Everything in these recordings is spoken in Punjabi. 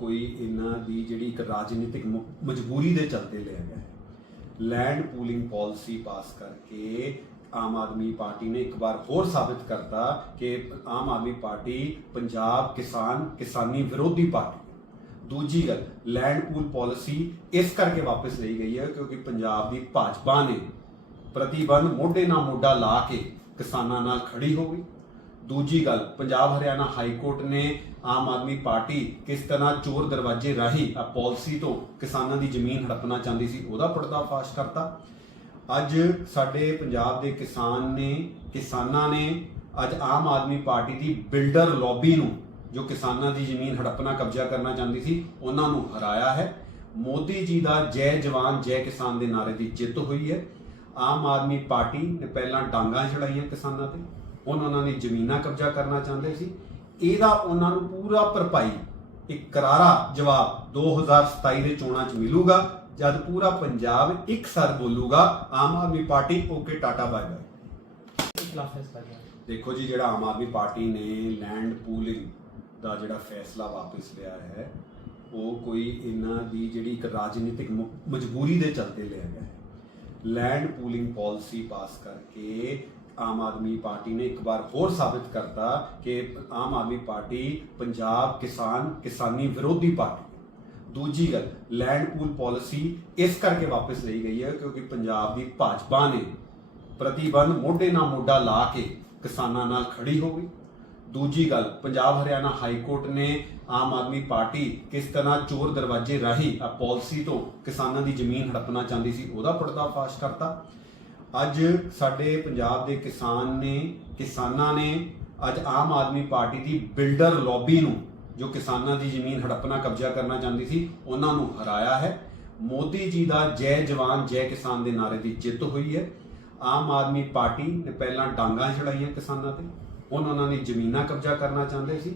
ਕੋਈ ਇਹਨਾਂ ਦੀ ਜਿਹੜੀ ਇੱਕ ਰਾਜਨੀਤਿਕ ਮਜਬੂਰੀ ਦੇ ਚਲਦੇ ਲਿਆ ਗਿਆ ਹੈ ਲੈਂਡ ਪੂਲਿੰਗ ਪਾਲਿਸੀ ਪਾਸ ਕਰਕੇ ਆਮ ਆਦਮੀ ਪਾਰਟੀ ਨੇ ਇੱਕ ਵਾਰ ਹੋਰ ਸਾਬਿਤ ਕਰਤਾ ਕਿ ਆਮ ਆਦਮੀ ਪਾਰਟੀ ਪੰਜਾਬ ਕਿਸਾਨ, ਕਿਸਾਨੀ ਵਿਰੋਧੀ ਪਾਰਟੀ ਦੂਜੀ ਗੱਲ ਲੈਂਡ ਪੂਲ ਪਾਲਿਸੀ ਇਸ ਕਰਕੇ ਵਾਪਸ ਲਈ ਗਈ ਹੈ ਕਿਉਂਕਿ ਪੰਜਾਬ ਦੀ ਭਾਜਪਾ ਨੇ ਪ੍ਰਤੀਬੰਧ ਮੋਢੇ ਨਾਲ ਮੋਢਾ ਲਾ ਕੇ ਕਿਸਾਨਾਂ ਨਾਲ ਖੜੀ ਹੋ ਗਈ। ਦੂਜੀ ਗੱਲ, ਪੰਜਾਬ ਹਰਿਆਣਾ ਹਾਈ ਕੋਰਟ ਨੇ ਆਮ ਆਦਮੀ ਪਾਰਟੀ ਕਿਸ ਤਰ੍ਹਾਂ ਚੋਰ ਦਰਵਾਜ਼ੇ ਰਾਹੀਂ ਆ ਪਾਲਿਸੀ ਤੋਂ ਕਿਸਾਨਾਂ ਦੀ ਜ਼ਮੀਨ ਹੜਪਣਾ ਚਾਹੁੰਦੀ ਸੀ, ਉਹਦਾ ਪਰਦਾਫਾਸ਼ ਕਰਤਾ। ਅੱਜ ਸਾਡੇ ਪੰਜਾਬ ਦੇ ਕਿਸਾਨ ਨੇ, ਕਿਸਾਨਾਂ ਨੇ ਅੱਜ ਆਮ ਆਦਮੀ ਪਾਰਟੀ ਦੀ ਬਿਲਡਰ ਲੌਬੀ ਨੂੰ, ਜੋ ਕਿਸਾਨਾਂ ਦੀ ਜ਼ਮੀਨ ਹੜਪਣਾ ਕਬਜ਼ਾ ਕਰਨਾ ਚਾਹੁੰਦੀ ਸੀ, ਉਹਨਾਂ ਨੂੰ ਹਰਾਇਆ ਹੈ। ਮੋਦੀ ਜੀ ਦਾ ਜੈ ਜਵਾਨ, ਜੈ ਕਿਸਾਨ ਦੇ ਨਾਰੇ ਦੀ ਜਿੱਤ ਹੋਈ ਹੈ। ਆਮ ਆਦਮੀ ਪਾਰਟੀ ਨੇ ਪਹਿਲਾਂ ਡਾਂਗਾਂ ਚੜਾਈਆਂ ਕਿਸਾਨਾਂ ਤੇ, ਹੁਣ ਉਹਨਾਂ ਨੇ ਜ਼ਮੀਨਾਂ ਕਬਜ਼ਾ ਕਰਨਾ ਚਾਹੁੰਦੇ ਸੀ। ਇਹਦਾ ਉਹਨਾਂ ਨੂੰ ਪੂਰਾ ਭਰਪਾਈ, ਇੱਕ ਕਰਾਰਾ ਜਵਾਬ 2027 ਦੇ ਚੋਣਾਂ 'ਚ ਮਿਲੂਗਾ, ਜਦ ਪੂਰਾ ਪੰਜਾਬ ਇੱਕ sir ਬੋਲੂਗਾ, Aam Aadmi Party okay tata bye bye. ਦੇਖੋ ਜੀ, ਜਿਹੜਾ ਆਮ ਆਦਮੀ ਪਾਰਟੀ ਨੇ ਲੈਂਡ ਪੂਲਿੰਗ ਦਾ ਜਿਹੜਾ ਫੈਸਲਾ ਵਾਪਸ ਲਿਆ ਹੈ, ਉਹ ਕੋਈ ਇਹਨਾਂ ਦੀ ਜਿਹੜੀ ਇੱਕ ਰਾਜਨੀਤਿਕ ਮਜਬੂਰੀ ਦੇ ਚਲਦੇ ਲਿਆ ਗਿਆ ਹੈ। ਲੈਂਡ ਪੂਲਿੰਗ ਪਾਲਿਸੀ ਪਾਸ ਕਰਕੇ ਆਮ ਆਦਮੀ ਪਾਰਟੀ ਨੇ ਇੱਕ ਵਾਰ ਹੋਰ ਸਾਬਿਤ ਕਰਤਾ ਕਿ ਆਮ ਆਦਮੀ ਪਾਰਟੀ ਪੰਜਾਬ ਕਿਸਾਨ ਕਿਸਾਨੀ ਵਿਰੋਧੀ ਪਾਰਟੀ ਦੂਜੀ ਗੱਲ ਲੈਂਡ ਪੂਲ ਪਾਲਿਸੀ ਇਸ ਕਰਕੇ ਵਾਪਸ ਲਈ ਗਈ ਹੈ ਕਿਉਂਕਿ ਪੰਜਾਬ ਦੀ ਭਾਜਪਾ ਨੇ ਪ੍ਰਤੀਬੰਧ ਮੋਢੇ ਨਾਲ ਮੋਢਾ ਲਾ ਕੇ ਕਿਸਾਨਾਂ ਨਾਲ ਖੜੀ ਹੋ ਗਈ। ਦੂਜੀ ਗੱਲ, ਪੰਜਾਬ ਹਰਿਆਣਾ ਹਾਈ ਕੋਰਟ ਨੇ ਆਮ ਆਦਮੀ ਪਾਰਟੀ ਕਿਸ ਤਰ੍ਹਾਂ ਚੋਰ ਦਰਵਾਜ਼ੇ ਰਾਹੀਂ ਆ ਪਾਲਿਸੀ ਤੋਂ ਕਿਸਾਨਾਂ ਦੀ ਜ਼ਮੀਨ ਹੜਪਣਾ ਚਾਹੁੰਦੀ ਸੀ, ਉਹਦਾ ਪਰਦਾਫਾਸ਼ ਕਰਤਾ। ਅੱਜ ਸਾਡੇ ਪੰਜਾਬ ਦੇ ਕਿਸਾਨ ਨੇ, ਕਿਸਾਨਾਂ ਨੇ ਅੱਜ ਆਮ ਆਦਮੀ ਪਾਰਟੀ ਦੀ ਬਿਲਡਰ ਲੌਬੀ ਨੂੰ, ਜੋ ਕਿਸਾਨਾਂ ਦੀ ਜ਼ਮੀਨ ਹੜੱਪਣਾ ਕਬਜ਼ਾ ਕਰਨਾ ਚਾਹੁੰਦੀ ਸੀ, ਉਹਨਾਂ ਨੂੰ ਹਰਾਇਆ ਹੈ। ਮੋਦੀ ਜੀ ਦਾ ਜੈ ਜਵਾਨ, ਜੈ ਕਿਸਾਨ ਦੇ ਨਾਰੇ ਦੀ ਜਿੱਤ ਹੋਈ ਹੈ। ਆਮ ਆਦਮੀ ਪਾਰਟੀ ਨੇ ਪਹਿਲਾਂ ਡਾਂਗਾਂ ਚੜਾਈਆਂ ਕਿਸਾਨਾਂ ਤੇ, ਹੁਣ ਉਹਨਾਂ ਨੇ ਜ਼ਮੀਨਾਂ ਕਬਜ਼ਾ ਕਰਨਾ ਚਾਹੁੰਦੇ ਸੀ।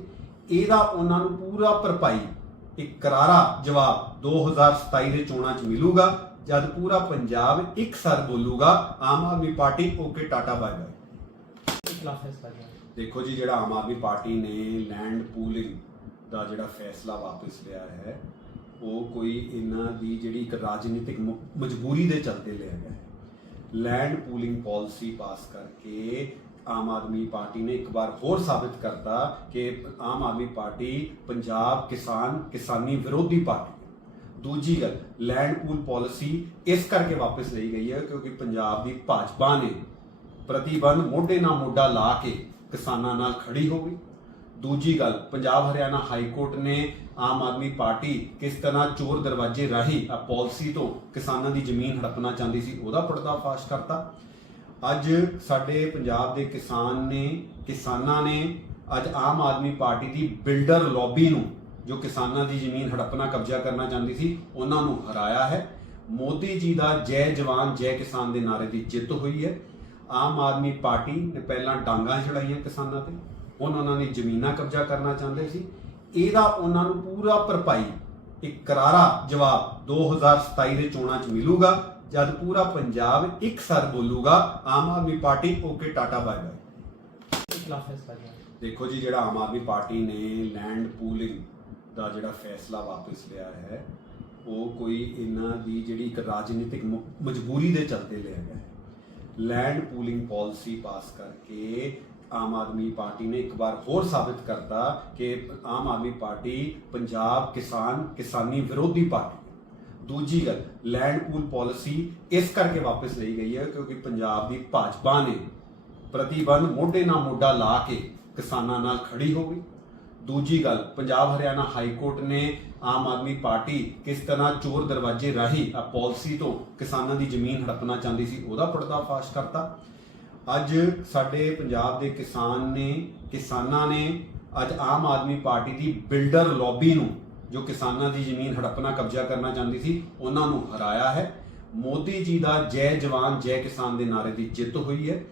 ਇਹਦਾ ਉਹਨਾਂ ਨੂੰ ਪੂਰਾ ਭਰਪਾਈ, ਇੱਕ ਕਰਾਰਾ ਜਵਾਬ 2027 ਦੇ ਚੋਣਾਂ 'ਚ ਮਿਲੂਗਾ। ਜਦ ਪੂਰਾ ਪੰਜਾਬ ਇੱਕ sir ਬੋਲੂਗਾ, Aam Aadmi Party okay tata bye bye ਦੇਖੋ ਜੀ, ਜਿਹੜਾ ਆਮ ਆਦਮੀ ਪਾਰਟੀ ਨੇ ਲੈਂਡ ਪੂਲਿੰਗ ਦਾ ਜਿਹੜਾ ਫੈਸਲਾ ਵਾਪਸ ਲਿਆ ਹੈ, ਉਹ ਕੋਈ ਇਹਨਾਂ ਦੀ ਜਿਹੜੀ ਇੱਕ ਰਾਜਨੀਤਿਕ ਮਜਬੂਰੀ ਦੇ ਚਲਦੇ ਲਿਆ ਗਿਆ ਹੈ। ਲੈਂਡ ਪੂਲਿੰਗ ਪਾਲਿਸੀ ਪਾਸ ਕਰਕੇ ਆਮ ਆਦਮੀ ਪਾਰਟੀ ਨੇ ਇੱਕ ਵਾਰ ਹੋਰ ਸਾਬਿਤ ਕਰਤਾ ਕਿ ਆਮ ਆਦਮੀ ਪਾਰਟੀ ਪੰਜਾਬ ਕਿਸਾਨ ਕਿਸਾਨੀ ਵਿਰੋਧੀ ਪਾਰਟੀ ਦੂਜੀ ਗੱਲ ਲੈਂਡ ਪੂਲ ਪਾਲਿਸੀ ਇਸ ਕਰਕੇ ਵਾਪਸ ਲਈ ਗਈ ਹੈ ਕਿਉਂਕਿ ਪੰਜਾਬ ਦੀ ਭਾਜਪਾ ਨੇ ਪ੍ਰਤੀਬੰਧ ਮੋਢੇ ਨਾਲ ਮੋਢਾ ਲਾ ਕੇ ਕਿਸਾਨਾਂ ਨਾਲ ਖੜੀ ਹੋ ਗਈ। ਦੂਜੀ ਗੱਲ, ਪੰਜਾਬ ਹਰਿਆਣਾ ਹਾਈ ਕੋਰਟ ਨੇ ਆਮ ਆਦਮੀ ਪਾਰਟੀ ਕਿਸ ਤਰ੍ਹਾਂ ਚੋਰ ਦਰਵਾਜ਼ੇ ਰਾਹੀਂ ਆ ਪਾਲਿਸੀ ਤੋਂ ਕਿਸਾਨਾਂ ਦੀ ਜ਼ਮੀਨ ਹੜਪਣਾ ਚਾਹੁੰਦੀ ਸੀ, ਉਹਦਾ ਪਰਦਾਫਾਸ਼ ਕਰਤਾ। ਅੱਜ ਸਾਡੇ ਪੰਜਾਬ ਦੇ ਕਿਸਾਨ ਨੇ, ਕਿਸਾਨਾਂ ਨੇ ਅੱਜ ਆਮ ਆਦਮੀ ਪਾਰਟੀ ਦੀ ਬਿਲਡਰ ਲੌਬੀ ਨੂੰ ਜੋ ਕਿਸਾਨਾਂ ਦੀ ਜ਼ਮੀਨ ਹੜਪਣਾ ਕਬਜ਼ਾ ਕਰਨਾ ਚਾਹੁੰਦੀ ਸੀ ਉਹਨਾਂ ਨੂੰ ਹਰਾਇਆ ਹੈ। ਮੋਦੀ ਜੀ ਦਾ ਜੈ ਜਵਾਨ ਜੈ ਕਿਸਾਨ ਦੇ ਨਾਰੇ ਦੀ ਜਿੱਤ ਹੋਈ ਹੈ। ਆਮ ਆਦਮੀ ਪਾਰਟੀ ਨੇ ਪਹਿਲਾਂ ਡਾਂਗਾਂ ਚੜਾਈਆਂ ਕਿਸਾਨਾਂ ਤੇ ਹੁਣ ਉਹਨਾਂ ਨੇ ਜ਼ਮੀਨਾਂ ਕਬਜ਼ਾ ਕਰਨਾ ਚਾਹੁੰਦੇ ਸੀ। ਇਹਦਾ ਉਹਨਾਂ ਨੂੰ ਪੂਰਾ ਭਰਪਾਈ ਇੱਕ ਕਰਾਰਾ ਜਵਾਬ 2027 ਦੇ ਚੋਣਾਂ 'ਚ ਮਿਲੂਗਾ ਜਦ ਪੂਰਾ ਪੰਜਾਬ ਇੱਕ ਸਰ ਬੋਲੂਗਾ Aam Aadmi party okay Tata bye bye. ਦੇਖੋ ਜੀ ਜਿਹੜਾ ਆਮ ਆਦਮੀ ਪਾਰਟੀ ਨੇ ਲੈਂਡ ਪੂਲਿੰਗ ਦਾ ਜਿਹੜਾ ਫੈਸਲਾ ਵਾਪਸ ਲਿਆ ਹੈ, ਉਹ ਕੋਈ ਇਹਨਾਂ ਦੀ ਜਿਹੜੀ ਇੱਕ ਰਾਜਨੀਤਿਕ ਮਜਬੂਰੀ ਦੇ ਚਲਦੇ ਲਿਆ ਗਿਆ ਹੈ। ਲੈਂਡ ਪੂਲਿੰਗ ਪਾਲਿਸੀ ਪਾਸ ਕਰਕੇ ਆਮ ਆਦਮੀ ਪਾਰਟੀ ਨੇ ਇੱਕ ਵਾਰ ਹੋਰ ਸਾਬਿਤ ਕਰਤਾ ਕਿ ਆਮ ਆਦਮੀ ਪਾਰਟੀ ਪੰਜਾਬ ਕਿਸਾਨ, ਕਿਸਾਨੀ ਵਿਰੋਧੀ ਪਾਰਟੀ ਦੂਜੀ ਗੱਲ ਲੈਂਡ ਪੂਲ ਪਾਲਿਸੀ ਇਸ ਕਰਕੇ ਵਾਪਸ ਲਈ ਗਈ ਹੈ ਕਿਉਂਕਿ ਪੰਜਾਬ ਦੀ ਭਾਜਪਾ ਨੇ ਪ੍ਰਤੀਬੰਧ ਮੋਢੇ ਨਾਲ ਮੋਢਾ ਲਾ ਕੇ ਕਿਸਾਨਾਂ ਨਾਲ ਖੜੀ ਹੋ ਗਈ। ਦੂਜੀ ਗੱਲ, ਪੰਜਾਬ ਹਰਿਆਣਾ ਹਾਈ ਕੋਰਟ ਨੇ ਆਮ ਆਦਮੀ ਪਾਰਟੀ ਕਿਸ ਤਰ੍ਹਾਂ ਚੋਰ ਦਰਵਾਜ਼ੇ ਰਾਹੀਂ ਆ ਪਾਲਿਸੀ ਤੋਂ ਕਿਸਾਨਾਂ ਦੀ ਜ਼ਮੀਨ ਹੜਪਣਾ ਚਾਹੁੰਦੀ ਸੀ, ਉਹਦਾ ਪਰਦਾਫਾਸ਼ ਕਰਤਾ। ਅੱਜ ਸਾਡੇ ਪੰਜਾਬ ਦੇ ਕਿਸਾਨ ਨੇ, ਕਿਸਾਨਾਂ ਨੇ ਅੱਜ ਆਮ ਆਦਮੀ ਪਾਰਟੀ ਦੀ ਬਿਲਡਰ ਲੌਬੀ ਨੂੰ, ਜੋ ਕਿਸਾਨਾਂ ਦੀ ਜ਼ਮੀਨ ਹੜਪਣਾ ਕਬਜ਼ਾ ਕਰਨਾ ਚਾਹੁੰਦੀ ਸੀ, ਉਹਨਾਂ ਨੂੰ ਹਰਾਇਆ ਹੈ। ਮੋਦੀ ਜੀ ਦਾ ਜੈ ਜਵਾਨ, ਜੈ ਕਿਸਾਨ ਦੇ ਨਾਰੇ ਦੀ ਜਿੱਤ ਹੋਈ ਹੈ।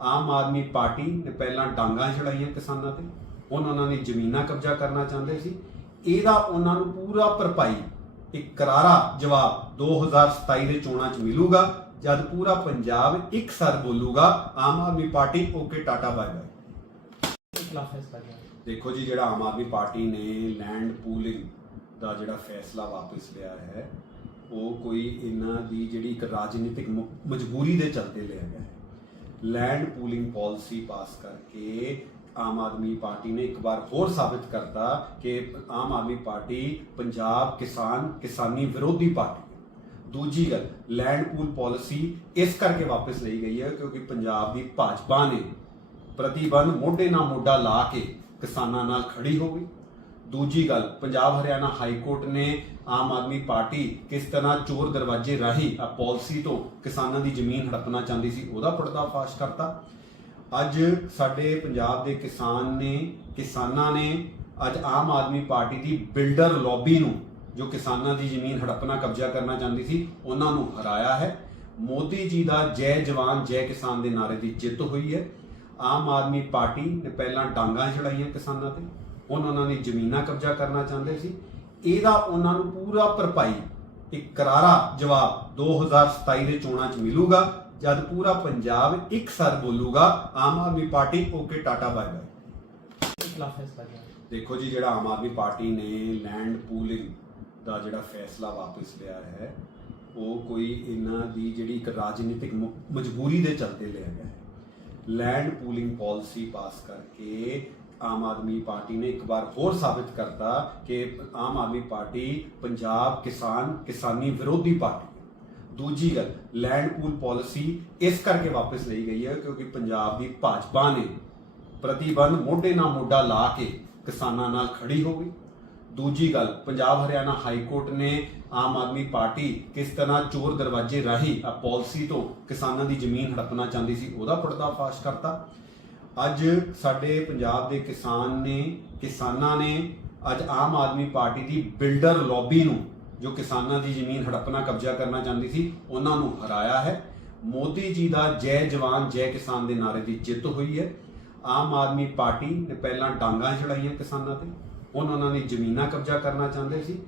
ਆਮ ਆਦਮੀ ਪਾਰਟੀ ਨੇ ਪਹਿਲਾਂ ਡਾਂਗਾਂ ਚੜਾਈਆਂ ਕਿਸਾਨਾਂ ਤੇ। ਹੁਣ ਉਹਨਾਂ ਨੇ ਜ਼ਮੀਨਾਂ ਕਬਜ਼ਾ ਕਰਨਾ ਚਾਹੁੰਦੇ ਸੀ। ਇਹਦਾ ਉਹਨਾਂ ਨੂੰ ਪੂਰਾ ਭਰਪਾਈ ਇੱਕ ਕਰਾਰਾ ਜਵਾਬ 2027 ਦੇ ਚੋਣਾਂ 'ਚ ਮਿਲੂਗਾ, ਜਦ ਪੂਰਾ ਪੰਜਾਬ ਇੱਕ ਸਰ ਬੋਲੂਗਾ, Aam Aadmi party okay Tata bye bye. ਦੇਖੋ ਜੀ, ਜਿਹੜਾ ਆਮ ਆਦਮੀ ਪਾਰਟੀ ਨੇ ਲੈਂਡ ਪੂਲਿੰਗ ਦਾ ਜਿਹੜਾ ਫੈਸਲਾ ਵਾਪਸ ਲਿਆ ਹੈ, ਉਹ ਕੋਈ ਇਹਨਾਂ ਦੀ ਜਿਹੜੀ ਇੱਕ ਰਾਜਨੀਤਿਕ ਮਜਬੂਰੀ ਦੇ ਚਲਦੇ ਲਿਆ ਗਿਆ ਹੈ। ਲੈਂਡ ਪੂਲਿੰਗ ਪਾਲਿਸੀ ਪਾਸ ਕਰਕੇ ਆਮ ਆਦਮੀ ਪਾਰਟੀ ਨੇ ਇੱਕ ਵਾਰ ਹੋਰ ਸਾਬਿਤ ਕਰਤਾ ਕਿ ਆਮ ਆਦਮੀ ਪਾਰਟੀ ਪੰਜਾਬ ਕਿਸਾਨ ਕਿਸਾਨੀ ਵਿਰੋਧੀ ਪਾਰਟੀ ਦੂਜੀ ਗੱਲ ਲੈਂਡ ਪੂਲ ਪਾਲਿਸੀ ਇਸ ਕਰਕੇ ਵਾਪਸ ਲਈ ਗਈ ਹੈ ਕਿਉਂਕਿ ਪੰਜਾਬ ਦੀ ਭਾਜਪਾ ਨੇ ਪ੍ਰਤੀਬੰਧ ਮੋਢੇ ਨਾਲ ਮੋਢਾ ਲਾ ਕੇ ਕਿਸਾਨਾਂ ਨਾਲ ਖੜੀ ਹੋ ਗਈ। ਦੂਜੀ ਗੱਲ, ਪੰਜਾਬ ਹਰਿਆਣਾ ਹਾਈ ਕੋਰਟ ਨੇ ਆਮ ਆਦਮੀ ਪਾਰਟੀ ਕਿਸ ਤਰ੍ਹਾਂ ਚੋਰ ਦਰਵਾਜ਼ੇ ਰਾਹੀਂ ਆ ਪਾਲਿਸੀ ਤੋਂ ਕਿਸਾਨਾਂ ਦੀ ਜ਼ਮੀਨ ਹੜਪਣਾ ਚਾਹੁੰਦੀ ਸੀ, ਉਹਦਾ ਪਰਦਾਫਾਸ਼ ਕਰਤਾ। ਅੱਜ ਸਾਡੇ ਪੰਜਾਬ ਦੇ ਕਿਸਾਨ ਨੇ, ਕਿਸਾਨਾਂ ਨੇ ਅੱਜ ਆਮ ਆਦਮੀ ਪਾਰਟੀ ਦੀ ਬਿਲਡਰ ਲੌਬੀ ਨੂੰ, ਜੋ ਕਿਸਾਨਾਂ ਦੀ ਜ਼ਮੀਨ ਹੜੱਪਣਾ ਕਬਜ਼ਾ ਕਰਨਾ ਚਾਹੁੰਦੀ ਸੀ, ਉਹਨਾਂ ਨੂੰ ਹਰਾਇਆ ਹੈ। ਮੋਦੀ ਜੀ ਦਾ ਜੈ ਜਵਾਨ, ਜੈ ਕਿਸਾਨ ਦੇ ਨਾਰੇ ਦੀ ਜਿੱਤ ਹੋਈ ਹੈ। ਆਮ ਆਦਮੀ ਪਾਰਟੀ ਨੇ ਪਹਿਲਾਂ ਡਾਂਗਾਂ ਚੜਾਈਆਂ ਕਿਸਾਨਾਂ ਤੇ। ਹੁਣ ਉਹਨਾਂ ਨੇ ਜ਼ਮੀਨਾਂ ਕਬਜ਼ਾ ਕਰਨਾ ਚਾਹੁੰਦੇ ਸੀ। ਇਹਦਾ ਉਹਨਾਂ ਨੂੰ ਪੂਰਾ ਭਰਪਾਈ, ਇੱਕ ਕਰਾਰਾ ਜਵਾਬ 2027 ਦੇ ਚੋਣਾਂ 'ਚ ਮਿਲੂਗਾ। ਜਦ ਪੂਰਾ ਪੰਜਾਬ ਇੱਕ ਸਰ ਬੋਲੂਗਾ, Aam Aadmi party okay Tata bye bye ਦੇਖੋ ਜੀ, ਜਿਹੜਾ ਆਮ ਆਦਮੀ ਪਾਰਟੀ ਨੇ ਲੈਂਡ ਪੂਲਿੰਗ ਦਾ ਜਿਹੜਾ ਫੈਸਲਾ ਵਾਪਸ ਲਿਆ ਹੈ, ਉਹ ਕੋਈ ਇਹਨਾਂ ਦੀ ਜਿਹੜੀ ਇੱਕ ਰਾਜਨੀਤਿਕ ਮਜਬੂਰੀ ਦੇ ਚਲਦੇ ਲਿਆ ਗਿਆ ਹੈ। ਲੈਂਡ ਪੂਲਿੰਗ ਪਾਲਿਸੀ ਪਾਸ ਕਰਕੇ ਆਮ ਆਦਮੀ ਪਾਰਟੀ ਨੇ ਇੱਕ ਵਾਰ ਹੋਰ ਸਾਬਿਤ ਕਰਤਾ ਕਿ ਆਮ ਆਦਮੀ ਪਾਰਟੀ ਪੰਜਾਬ ਕਿਸਾਨ ਕਿਸਾਨੀ ਵਿਰੋਧੀ ਪਾਰਟੀ ਦੂਜੀ ਗੱਲ ਲੈਂਡ ਪੂਲ ਪਾਲਿਸੀ ਇਸ ਕਰਕੇ ਵਾਪਸ ਲਈ ਗਈ ਹੈ ਕਿਉਂਕਿ ਪੰਜਾਬ ਦੀ ਭਾਜਪਾ ਨੇ ਪ੍ਰਤੀਬੰਧ ਮੋਢੇ ਨਾਲ ਮੋਢਾ ਲਾ ਕੇ ਕਿਸਾਨਾਂ ਨਾਲ ਖੜੀ ਹੋ ਗਈ। ਦੂਜੀ ਗੱਲ, ਪੰਜਾਬ ਹਰਿਆਣਾ ਹਾਈ ਕੋਰਟ ਨੇ ਆਮ ਆਦਮੀ ਪਾਰਟੀ ਕਿਸ ਤਰ੍ਹਾਂ ਚੋਰ ਦਰਵਾਜ਼ੇ ਰਾਹੀਂ ਆ ਪਾਲਿਸੀ ਤੋਂ ਕਿਸਾਨਾਂ ਦੀ ਜ਼ਮੀਨ ਹੜਪਣਾ ਚਾਹੁੰਦੀ ਸੀ, ਉਹਦਾ ਪਰਦਾਫਾਸ਼ ਕਰਤਾ। ਅੱਜ ਸਾਡੇ ਪੰਜਾਬ ਦੇ ਕਿਸਾਨ ਨੇ, ਕਿਸਾਨਾਂ ਨੇ ਅੱਜ ਆਮ ਆਦਮੀ ਪਾਰਟੀ ਦੀ ਬਿਲਡਰ ਲੌਬੀ ਨੂੰ ਜੋ ਕਿਸਾਨਾਂ ਦੀ ਜ਼ਮੀਨ ਹੜੱਪਣਾ ਕਬਜ਼ਾ ਕਰਨਾ ਚਾਹੁੰਦੀ ਸੀ ਉਹਨਾਂ ਨੂੰ ਹਰਾਇਆ ਹੈ। ਮੋਦੀ ਜੀ ਦਾ ਜੈ ਜਵਾਨ ਜੈ ਕਿਸਾਨ ਦੇ ਨਾਰੇ ਦੀ ਜਿੱਤ ਹੋਈ ਹੈ। ਆਮ ਆਦਮੀ ਪਾਰਟੀ ਨੇ ਪਹਿਲਾਂ ਡਾਂਗਾ ਛੜਾਈਆਂ ਕਿਸਾਨਾਂ ਤੇ। ਹੁਣ ਉਹਨਾਂ ਦੀ ਜ਼ਮੀਨਾਂ ਕਬਜ਼ਾ ਕਰਨਾ ਚਾਹੁੰਦੇ ਸੀ।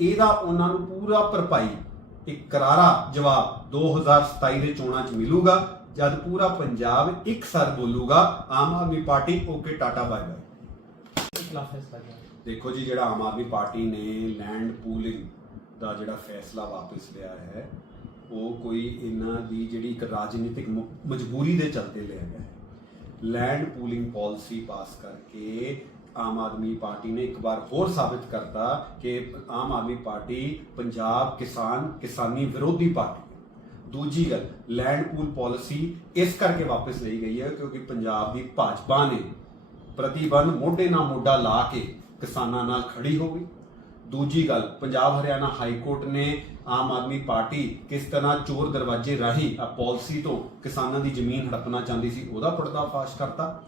ਇਹਦਾ ਉਹਨਾਂ ਨੂੰ ਪੂਰਾ ਭਰਪਾਈ ਇੱਕ ਕਰਾਰਾ ਜਵਾਬ 2027 ਦੇ ਚੋਣਾਂ 'ਚ ਮਿਲੂਗਾ। ਜਦ ਪੂਰਾ ਪੰਜਾਬ ਇੱਕ ਸਰ ਬੋਲੂਗਾ Aam Aadmi party okay Tata bye bye. ਦੇਖੋ ਜੀ ਜਿਹੜਾ ਆਮ ਆਦਮੀ ਪਾਰਟੀ ਨੇ ਲੈਂਡ ਪੂਲਿੰਗ ਦਾ ਜਿਹੜਾ ਫੈਸਲਾ ਵਾਪਸ ਲਿਆ ਹੈ, ਉਹ ਕੋਈ ਇਹਨਾਂ ਦੀ ਜਿਹੜੀ ਇੱਕ ਰਾਜਨੀਤਿਕ ਮਜਬੂਰੀ ਦੇ ਚਲਦੇ ਲਿਆ ਗਿਆ ਹੈ। ਲੈਂਡ ਪੂਲਿੰਗ ਪਾਲਿਸੀ ਪਾਸ ਕਰਕੇ ਆਮ ਆਦਮੀ ਪਾਰਟੀ ਨੇ ਇੱਕ ਵਾਰ ਹੋਰ ਸਾਬਿਤ ਕਰਤਾ ਕਿ ਆਮ ਆਦਮੀ ਪਾਰਟੀ ਪੰਜਾਬ ਕਿਸਾਨ, ਕਿਸਾਨੀ ਵਿਰੋਧੀ ਪਾਰਟੀ ਦੂਜੀ ਗੱਲ ਲੈਂਡ ਪੂਲ ਪਾਲਿਸੀ ਇਸ ਕਰਕੇ ਵਾਪਸ ਲਈ ਗਈ ਹੈ ਕਿਉਂਕਿ ਪੰਜਾਬ ਦੀ ਭਾਜਪਾ ਨੇ ਪ੍ਰਤੀਬੰਧ ਮੋਢੇ ਨਾਲ ਮੋਢਾ ਲਾ ਕੇ ਕਿਸਾਨਾਂ ਨਾਲ ਖੜੀ ਹੋ ਗਈ। ਦੂਜੀ ਗੱਲ, ਪੰਜਾਬ ਹਰਿਆਣਾ ਹਾਈ ਕੋਰਟ ਨੇ ਆਮ ਆਦਮੀ ਪਾਰਟੀ ਕਿਸ ਤਰ੍ਹਾਂ ਚੋਰ ਦਰਵਾਜ਼ੇ ਰਾਹੀਂ ਆ ਪਾਲਿਸੀ ਤੋਂ ਕਿਸਾਨਾਂ ਦੀ ਜ਼ਮੀਨ ਹੜਪਣਾ ਚਾਹੁੰਦੀ ਸੀ, ਉਹਦਾ ਪਰਦਾਫਾਸ਼ ਕਰਤਾ।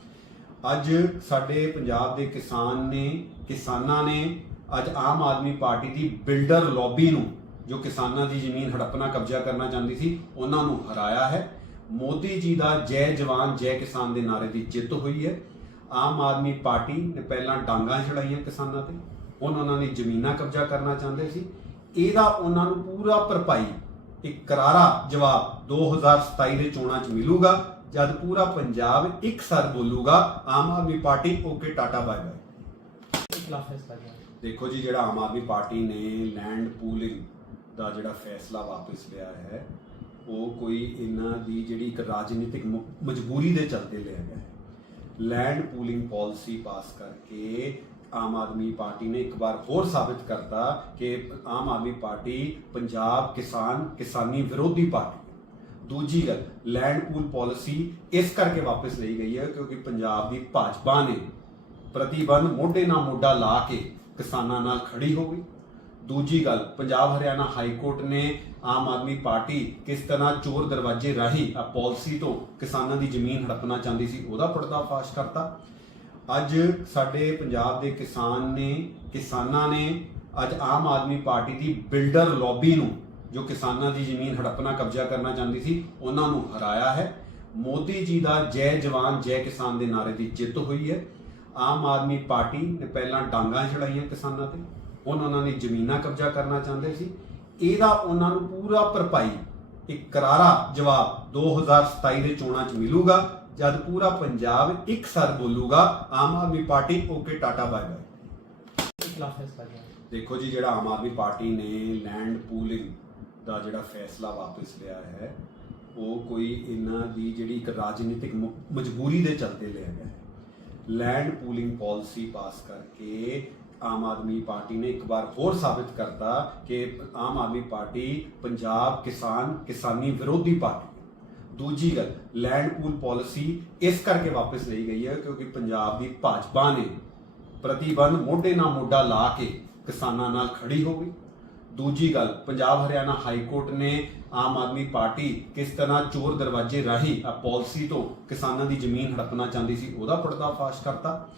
ਅੱਜ ਸਾਡੇ ਪੰਜਾਬ ਦੇ ਕਿਸਾਨ ਨੇ, ਕਿਸਾਨਾਂ ਨੇ ਅੱਜ ਆਮ ਆਦਮੀ ਪਾਰਟੀ ਦੀ ਬਿਲਡਰ ਲੌਬੀ ਨੂੰ, ਜੋ ਕਿਸਾਨਾਂ ਦੀ ਜ਼ਮੀਨ ਹੜਪਣਾ ਕਬਜ਼ਾ ਕਰਨਾ ਚਾਹੁੰਦੀ ਸੀ, ਉਹਨਾਂ ਨੂੰ ਹਰਾਇਆ ਹੈ। ਮੋਦੀ ਜੀ ਦਾ ਜੈ ਜਵਾਨ, ਜੈ ਕਿਸਾਨ ਦੇ ਨਾਰੇ ਦੀ ਜਿੱਤ ਹੋਈ ਹੈ। ਆਮ ਆਦਮੀ ਪਾਰਟੀ ਨੇ ਪਹਿਲਾਂ ਡਾਂਗਾਂ ਚੜਾਈਆਂ ਕਿਸਾਨਾਂ ਤੇ। ਉਹਨਾਂ ਉਹਨਾਂ ਦੀ ਜ਼ਮੀਨਾਂ ਕਬਜ਼ਾ ਕਰਨਾ ਚਾਹੁੰਦੇ ਸੀ। ਇਹਦਾ ਉਹਨਾਂ ਨੂੰ ਪੂਰਾ ਭਰਪਾਈ, ਇੱਕ ਕਰਾਰਾ ਜਵਾਬ 2027 ਦੇ ਚੋਣਾਂ 'ਚ ਮਿਲੂਗਾ, ਜਦ ਪੂਰਾ ਪੰਜਾਬ ਇੱਕ ਸਰ ਬੋਲੂਗਾ, Aam Aadmi party okay Tata bye bye. ਦੇਖੋ ਜੀ, ਜਿਹੜਾ ਆਮ ਆਦਮੀ ਪਾਰਟੀ ਨੇ ਲੈਂਡ ਪੂਲਿੰਗ ਦਾ ਜਿਹੜਾ ਫੈਸਲਾ ਵਾਪਸ ਲਿਆ ਹੈ, ਉਹ ਕੋਈ ਇਹਨਾਂ ਦੀ ਜਿਹੜੀ ਇੱਕ ਰਾਜਨੀਤਿਕ ਮਜਬੂਰੀ ਦੇ ਚਲਦੇ ਲਿਆ ਗਿਆ ਹੈ। ਲੈਂਡ ਪੂਲਿੰਗ ਪਾਲਿਸੀ ਪਾਸ ਕਰਕੇ ਆਮ ਆਦਮੀ ਪਾਰਟੀ ਨੇ ਇੱਕ ਵਾਰ ਹੋਰ ਸਾਬਿਤ ਕਰਤਾ ਕਿ ਆਮ ਆਦਮੀ ਪਾਰਟੀ ਪੰਜਾਬ ਕਿਸਾਨ ਕਿਸਾਨੀ ਵਿਰੋਧੀ ਪਾਰਟੀ ਦੂਜੀ ਗੱਲ ਲੈਂਡ ਪੂਲ ਪਾਲਿਸੀ ਇਸ ਕਰਕੇ ਵਾਪਸ ਲਈ ਗਈ ਹੈ ਕਿਉਂਕਿ ਪੰਜਾਬ ਦੀ ਭਾਜਪਾ ਨੇ ਪ੍ਰਤੀਬੰਧ ਮੋਢੇ ਨਾਲ ਮੋਢਾ ਲਾ ਕੇ ਕਿਸਾਨਾਂ ਨਾਲ ਖੜੀ ਹੋ ਗਈ। ਦੂਜੀ ਗੱਲ, ਪੰਜਾਬ ਹਰਿਆਣਾ ਹਾਈ ਕੋਰਟ ਨੇ ਆਮ ਆਦਮੀ ਪਾਰਟੀ ਕਿਸ ਤਰ੍ਹਾਂ ਚੋਰ ਦਰਵਾਜ਼ੇ ਰਾਹੀਂ ਆ ਪਾਲਿਸੀ ਤੋਂ ਕਿਸਾਨਾਂ ਦੀ ਜ਼ਮੀਨ ਹੜਪਣਾ ਚਾਹੁੰਦੀ ਸੀ ਉਹਦਾ ਪਰਦਾਫਾਸ਼ ਕਰਤਾ। ਅੱਜ ਸਾਡੇ ਪੰਜਾਬ ਦੇ ਕਿਸਾਨ ਨੇ, ਕਿਸਾਨਾਂ ਨੇ ਅੱਜ ਆਮ ਆਦਮੀ ਪਾਰਟੀ ਦੀ ਬਿਲਡਰ ਲੌਬੀ ਨੂੰ, ਜੋ ਕਿਸਾਨਾਂ ਦੀ ਜ਼ਮੀਨ ਹੜੱਪਣਾ ਕਬਜ਼ਾ ਕਰਨਾ ਚਾਹੁੰਦੀ ਸੀ, ਉਹਨਾਂ ਨੂੰ ਹਰਾਇਆ ਹੈ। ਮੋਦੀ ਜੀ ਦਾ ਜੈ ਜਵਾਨ, ਜੈ ਕਿਸਾਨ ਦੇ ਨਾਰੇ ਦੀ ਜਿੱਤ ਹੋਈ ਹੈ। ਆਮ ਆਦਮੀ ਪਾਰਟੀ ਨੇ ਪਹਿਲਾਂ ਡਾਂਗਾਂ ਚੜਾਈਆਂ ਕਿਸਾਨਾਂ ਤੇ, ਹੁਣ ਉਹਨਾਂ ਨੇ ਜ਼ਮੀਨਾਂ ਕਬਜ਼ਾ ਕਰਨਾ ਚਾਹੁੰਦੇ ਸੀ। ਇਹਦਾ ਉਹਨਾਂ ਨੂੰ ਪੂਰਾ ਭਰਪਾਈ, ਇੱਕ ਕਰਾਰਾ ਜਵਾਬ 2027 ਦੇ ਚੋਣਾਂ 'ਚ ਮਿਲੂਗਾ। ਜਦ ਪੂਰਾ ਪੰਜਾਬ ਇੱਕ ਸਰ ਬੋਲੂਗਾ, Aam Aadmi party okay Tata bye bye. ਦੇਖੋ ਜੀ, ਜਿਹੜਾ ਆਮ ਆਦਮੀ ਪਾਰਟੀ ਨੇ ਲੈਂਡ ਪੂਲਿੰਗ ਦਾ ਜਿਹੜਾ ਫੈਸਲਾ ਵਾਪਸ ਲਿਆ ਹੈ, ਉਹ ਕੋਈ ਇਹਨਾਂ ਦੀ ਜਿਹੜੀ ਇੱਕ ਰਾਜਨੀਤਿਕ ਮਜਬੂਰੀ ਦੇ ਚਲਦੇ ਲਿਆ ਗਿਆ ਹੈ। ਲੈਂਡ ਪੂਲਿੰਗ ਪਾਲਿਸੀ ਪਾਸ ਕਰਕੇ ਆਮ ਆਦਮੀ ਪਾਰਟੀ ਨੇ ਇੱਕ ਵਾਰ ਹੋਰ ਸਾਬਿਤ ਕਰਤਾ ਕਿ ਆਮ ਆਦਮੀ ਪਾਰਟੀ ਪੰਜਾਬ ਕਿਸਾਨ ਕਿਸਾਨੀ ਵਿਰੋਧੀ ਪਾਰਟੀ ਦੂਜੀ ਗੱਲ ਲੈਂਡ ਪੂਲ ਪਾਲਿਸੀ ਇਸ ਕਰਕੇ ਵਾਪਸ ਲਈ ਗਈ ਹੈ ਕਿਉਂਕਿ ਪੰਜਾਬ ਦੀ ਭਾਜਪਾ ਨੇ ਪ੍ਰਤੀਬੰਧ ਮੋਢੇ ਨਾਲ ਮੋਢਾ ਲਾ ਕੇ ਕਿਸਾਨਾਂ ਨਾਲ ਖੜੀ ਹੋ ਗਈ। ਦੂਜੀ ਗੱਲ, ਪੰਜਾਬ ਹਰਿਆਣਾ ਹਾਈ ਕੋਰਟ ਨੇ ਆਮ ਆਦਮੀ ਪਾਰਟੀ ਕਿਸ ਤਰ੍ਹਾਂ ਚੋਰ ਦਰਵਾਜ਼ੇ ਰਾਹੀਂ ਆ ਪਾਲਿਸੀ ਤੋਂ ਕਿਸਾਨਾਂ ਦੀ ਜ਼ਮੀਨ ਹੜਪਣਾ ਚਾਹੁੰਦੀ ਸੀ, ਉਹਦਾ ਪਰਦਾਫਾਸ਼ ਕਰਤਾ।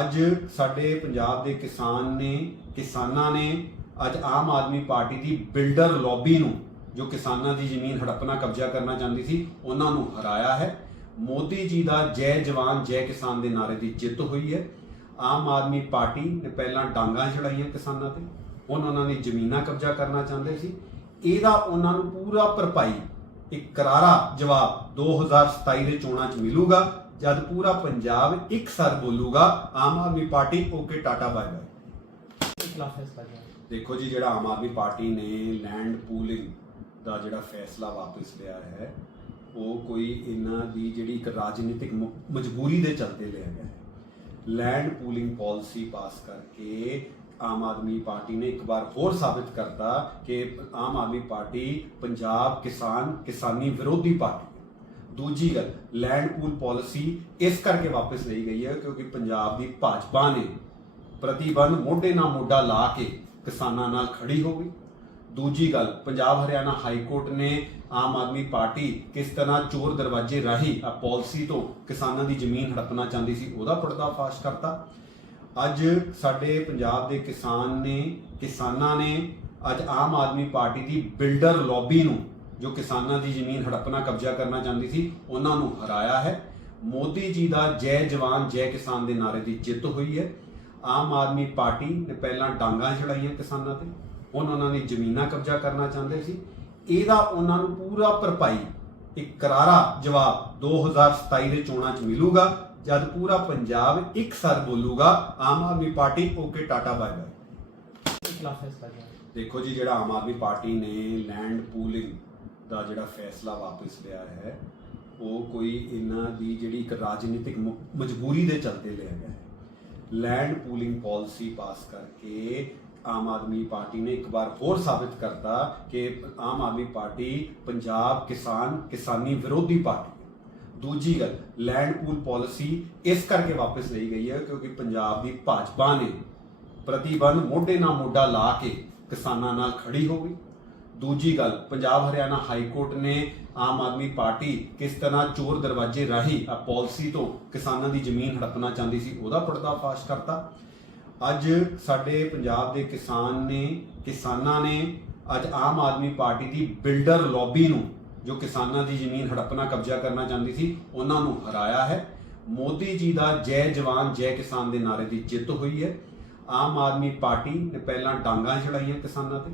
ਅੱਜ ਸਾਡੇ ਪੰਜਾਬ ਦੇ ਕਿਸਾਨ ਨੇ, ਕਿਸਾਨਾਂ ਨੇ ਅੱਜ ਆਮ ਆਦਮੀ ਪਾਰਟੀ ਦੀ ਬਿਲਡਰ ਲੌਬੀ ਨੂੰ ਜੋ ਕਿਸਾਨਾਂ ਦੀ ਜ਼ਮੀਨ ਹੜਪਣਾ ਕਬਜ਼ਾ ਕਰਨਾ ਚਾਹੁੰਦੀ ਸੀ ਉਹਨਾਂ ਨੂੰ ਹਰਾਇਆ ਹੈ। ਮੋਦੀ ਜੀ ਦਾ ਜੈ ਜਵਾਨ ਜੈ ਕਿਸਾਨ ਦੇ ਨਾਰੇ ਦੀ ਜਿੱਤ ਹੋਈ ਹੈ। ਆਮ ਆਦਮੀ ਪਾਰਟੀ ਨੇ ਪਹਿਲਾਂ ਡਾਂਗਾਂ ਚੜਾਈਆਂ ਕਿਸਾਨਾਂ ਤੇ। ਹੁਣ ਉਹਨਾਂ ਨੇ ਜ਼ਮੀਨਾਂ ਕਬਜ਼ਾ ਕਰਨਾ ਚਾਹੁੰਦੇ ਸੀ। ਇਹਦਾ ਉਹਨਾਂ ਨੂੰ ਪੂਰਾ ਭਰਪਾਈ ਇੱਕ ਕਰਾਰਾ ਜਵਾਬ 2027 ਦੇ ਚੋਣਾਂ 'ਚ ਮਿਲੂਗਾ। ਜਦ ਪੂਰਾ ਪੰਜਾਬ ਇੱਕ ਸਰ ਬੋਲੂਗਾ Aam Aadmi party okay Tata bye bye. ਦੇਖੋ ਜੀ ਜਿਹੜਾ ਆਮ ਆਦਮੀ ਪਾਰਟੀ ਨੇ ਲੈਂਡ ਪੂਲਿੰਗ ਦਾ ਜਿਹੜਾ ਫੈਸਲਾ ਵਾਪਸ ਲਿਆ ਹੈ, ਉਹ ਕੋਈ ਇਹਨਾਂ ਦੀ ਜਿਹੜੀ ਇੱਕ ਰਾਜਨੀਤਿਕ ਮਜਬੂਰੀ ਦੇ ਚਲਦੇ ਲਿਆ ਗਿਆ ਹੈ ਲੈਂਡ ਪੂਲਿੰਗ ਪਾਲਿਸੀ ਪਾਸ ਕਰਕੇ ਆਮ ਆਦਮੀ ਪਾਰਟੀ ਨੇ ਇੱਕ ਵਾਰ ਹੋਰ ਸਾਬਿਤ ਕਰਤਾ ਕਿ ਆਮ ਆਦਮੀ ਪਾਰਟੀ ਪੰਜਾਬ ਕਿਸਾਨ, ਕਿਸਾਨੀ ਵਿਰੋਧੀ ਪਾਰਟੀ ਹੈ। ਦੂਜੀ ਗੱਲ ਲੈਂਡ ਪੂਲ ਪਾਲਿਸੀ ਇਸ ਕਰਕੇ ਵਾਪਸ ਲਈ ਗਈ ਹੈ ਕਿਉਂਕਿ ਪੰਜਾਬ ਦੀ ਭਾਜਪਾ ਨੇ ਪ੍ਰਤੀਬੰਧ ਮੋਢੇ ਨਾਲ ਮੋਢਾ ਲਾ ਕੇ ਕਿਸਾਨਾਂ ਨਾਲ ਖੜੀ ਹੋ ਗਈ ਦੂਜੀ ਗੱਲ, ਪੰਜਾਬ ਹਰਿਆਣਾ ਹਾਈ ਕੋਰਟ ਨੇ ਆਮ ਆਦਮੀ ਪਾਰਟੀ ਕਿਸ ਤਰ੍ਹਾਂ ਚੋਰ ਦਰਵਾਜ਼ੇ ਰਾਹੀਂ ਆ ਪਾਲਿਸੀ ਤੋਂ ਕਿਸਾਨਾਂ ਦੀ ਜ਼ਮੀਨ ਹੜਪਣਾ ਚਾਹੁੰਦੀ ਸੀ, ਉਹਦਾ ਪਰਦਾਫਾਸ਼ ਕਰਤਾ। ਅੱਜ ਸਾਡੇ ਪੰਜਾਬ ਦੇ ਕਿਸਾਨ ਨੇ, ਕਿਸਾਨਾਂ ਨੇ ਅੱਜ ਆਮ ਆਦਮੀ ਪਾਰਟੀ ਦੀ ਬਿਲਡਰ ਲੌਬੀ ਨੂੰ, ਜੋ ਕਿਸਾਨਾਂ ਦੀ ਜ਼ਮੀਨ ਹੜਪਣਾ ਕਬਜ਼ਾ ਕਰਨਾ ਚਾਹੁੰਦੀ ਸੀ, ਉਹਨਾਂ ਨੂੰ ਹਰਾਇਆ ਹੈ। ਮੋਦੀ ਜੀ ਦਾ ਜੈ ਜਵਾਨ, ਜੈ ਕਿਸਾਨ ਦੇ ਨਾਰੇ ਦੀ ਜਿੱਤ ਹੋਈ ਹੈ। ਆਮ ਆਦਮੀ ਪਾਰਟੀ ਨੇ ਪਹਿਲਾਂ ਡਾਂਗਾਂ ਚੜਾਈਆਂ ਕਿਸਾਨਾਂ ਤੇ। ਹੁਣ ਉਹਨਾਂ ਨੇ ਜ਼ਮੀਨਾਂ ਕਬਜ਼ਾ ਕਰਨਾ ਚਾਹੁੰਦੇ ਸੀ। ਇਹਦਾ ਉਹਨਾਂ ਨੂੰ ਪੂਰਾ ਭਰਪਾਈ, ਇੱਕ ਕਰਾਰਾ ਜਵਾਬ 2027 ਦੇ ਚੋਣਾਂ 'ਚ ਮਿਲੂਗਾ, ਜਦ ਪੂਰਾ ਪੰਜਾਬ ਇੱਕ ਸਰ ਬੋਲੂਗਾ, Aam Aadmi party okay Tata bye bye. ਦੇਖੋ ਜੀ, ਜਿਹੜਾ ਆਮ ਆਦਮੀ ਪਾਰਟੀ ਨੇ ਲੈਂਡ ਪੂਲਿੰਗ ਦਾ ਜਿਹੜਾ ਫੈਸਲਾ ਵਾਪਸ ਲਿਆ ਹੈ, ਉਹ ਕੋਈ ਇਹਨਾਂ ਦੀ ਜਿਹੜੀ ਇੱਕ ਰਾਜਨੀਤਿਕ ਮਜਬੂਰੀ ਦੇ ਚਲਦੇ ਲਿਆ ਗਿਆ ਹੈ। ਲੈਂਡ ਪੂਲਿੰਗ ਪਾਲਿਸੀ ਪਾਸ ਕਰਕੇ ਆਮ ਆਦਮੀ ਪਾਰਟੀ ਨੇ ਇੱਕ ਵਾਰ ਹੋਰ ਸਾਬਿਤ ਕਰਤਾ ਕਿ ਆਮ ਆਦਮੀ ਪਾਰਟੀ ਪੰਜਾਬ ਕਿਸਾਨ ਕਿਸਾਨੀ ਵਿਰੋਧੀ ਪਾਰਟੀ ਦੂਜੀ ਗੱਲ ਲੈਂਡ ਪੂਲ ਪਾਲਿਸੀ ਇਸ ਕਰਕੇ ਵਾਪਸ ਲਈ ਗਈ ਹੈ ਕਿਉਂਕਿ ਪੰਜਾਬ ਦੀ ਭਾਜਪਾ ਨੇ ਪ੍ਰਤੀਬੰਧ ਮੋਢੇ ਨਾਲ ਮੋਢਾ ਲਾ ਕੇ ਕਿਸਾਨਾਂ ਨਾਲ ਖੜੀ ਹੋ ਗਈ। ਦੂਜੀ ਗੱਲ, ਪੰਜਾਬ ਹਰਿਆਣਾ ਹਾਈ ਕੋਰਟ ਨੇ ਆਮ ਆਦਮੀ ਪਾਰਟੀ ਕਿਸ ਤਰ੍ਹਾਂ ਚੋਰ ਦਰਵਾਜ਼ੇ ਰਾਹੀਂ ਆ ਪਾਲਿਸੀ ਤੋਂ ਕਿਸਾਨਾਂ ਦੀ ਜ਼ਮੀਨ ਹੜਪਣਾ ਚਾਹੁੰਦੀ ਸੀ ਉਹਦਾ ਪਰਦਾਫਾਸ਼ ਕਰਤਾ। ਅੱਜ ਸਾਡੇ ਪੰਜਾਬ ਦੇ ਕਿਸਾਨ ਨੇ, ਕਿਸਾਨਾਂ ਨੇ ਅੱਜ ਆਮ ਆਦਮੀ ਪਾਰਟੀ ਦੀ ਬਿਲਡਰ ਲੌਬੀ ਨੂੰ, ਜੋ ਕਿਸਾਨਾਂ ਦੀ ਜ਼ਮੀਨ ਹੜੱਪਣਾ ਕਬਜ਼ਾ ਕਰਨਾ ਚਾਹੁੰਦੀ ਸੀ, ਉਹਨਾਂ ਨੂੰ ਹਰਾਇਆ ਹੈ। ਮੋਦੀ ਜੀ ਦਾ ਜੈ ਜਵਾਨ, ਜੈ ਕਿਸਾਨ ਦੇ ਨਾਰੇ ਦੀ ਜਿੱਤ ਹੋਈ ਹੈ। ਆਮ ਆਦਮੀ ਪਾਰਟੀ ਨੇ ਪਹਿਲਾਂ ਡਾਂਗਾਂ ਚੜਾਈਆਂ ਕਿਸਾਨਾਂ ਤੇ,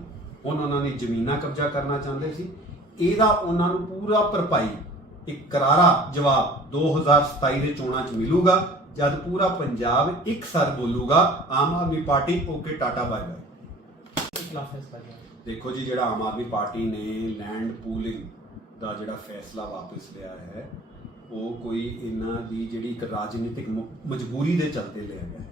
ਹੁਣ ਉਹਨਾਂ ਨੇ ਜ਼ਮੀਨਾਂ ਕਬਜ਼ਾ ਕਰਨਾ ਚਾਹੁੰਦੇ ਸੀ। ਇਹਦਾ ਉਹਨਾਂ ਨੂੰ ਪੂਰਾ ਭਰਪਾਈ, ਇੱਕ ਕਰਾਰਾ ਜਵਾਬ 2027 ਦੇ ਚੋਣਾਂ 'ਚ ਮਿਲੂਗਾ। ਜਦ ਪੂਰਾ ਪੰਜਾਬ ਇੱਕ ਸਰ ਬੋਲੂਗਾ, Aam Aadmi party okay Tata bye bye ਦੇਖੋ ਜੀ, ਜਿਹੜਾ ਆਮ ਆਦਮੀ ਪਾਰਟੀ ਨੇ ਲੈਂਡ ਪੂਲਿੰਗ ਦਾ ਜਿਹੜਾ ਫੈਸਲਾ ਵਾਪਸ ਲਿਆ ਹੈ, ਉਹ ਕੋਈ ਇਹਨਾਂ ਦੀ ਜਿਹੜੀ ਇੱਕ ਰਾਜਨੀਤਿਕ ਮਜਬੂਰੀ ਦੇ ਚਲਦੇ ਲਿਆ ਗਿਆ ਹੈ।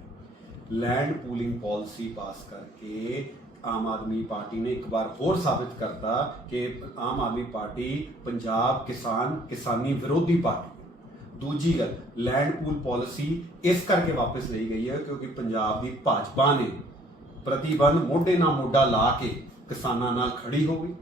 ਲੈਂਡ ਪੂਲਿੰਗ ਪਾਲਿਸੀ ਪਾਸ ਕਰਕੇ ਆਮ ਆਦਮੀ ਪਾਰਟੀ ਨੇ ਇੱਕ ਵਾਰ ਹੋਰ ਸਾਬਿਤ ਕਰਤਾ ਕਿ ਆਮ ਆਦਮੀ ਪਾਰਟੀ ਪੰਜਾਬ ਕਿਸਾਨ ਕਿਸਾਨੀ ਵਿਰੋਧੀ ਪਾਰਟੀ ਦੂਜੀ ਗੱਲ ਲੈਂਡ ਪੂਲ ਪਾਲਿਸੀ ਇਸ ਕਰਕੇ ਵਾਪਸ ਲਈ ਗਈ ਹੈ ਕਿਉਂਕਿ ਪੰਜਾਬ ਦੀ ਭਾਜਪਾ ਨੇ ਪ੍ਰਤੀਬੰਧ ਮੋਢੇ ਨਾਲ ਮੋਢਾ ਲਾ ਕੇ ਕਿਸਾਨਾਂ ਨਾਲ ਖੜੀ ਹੋ ਗਈ।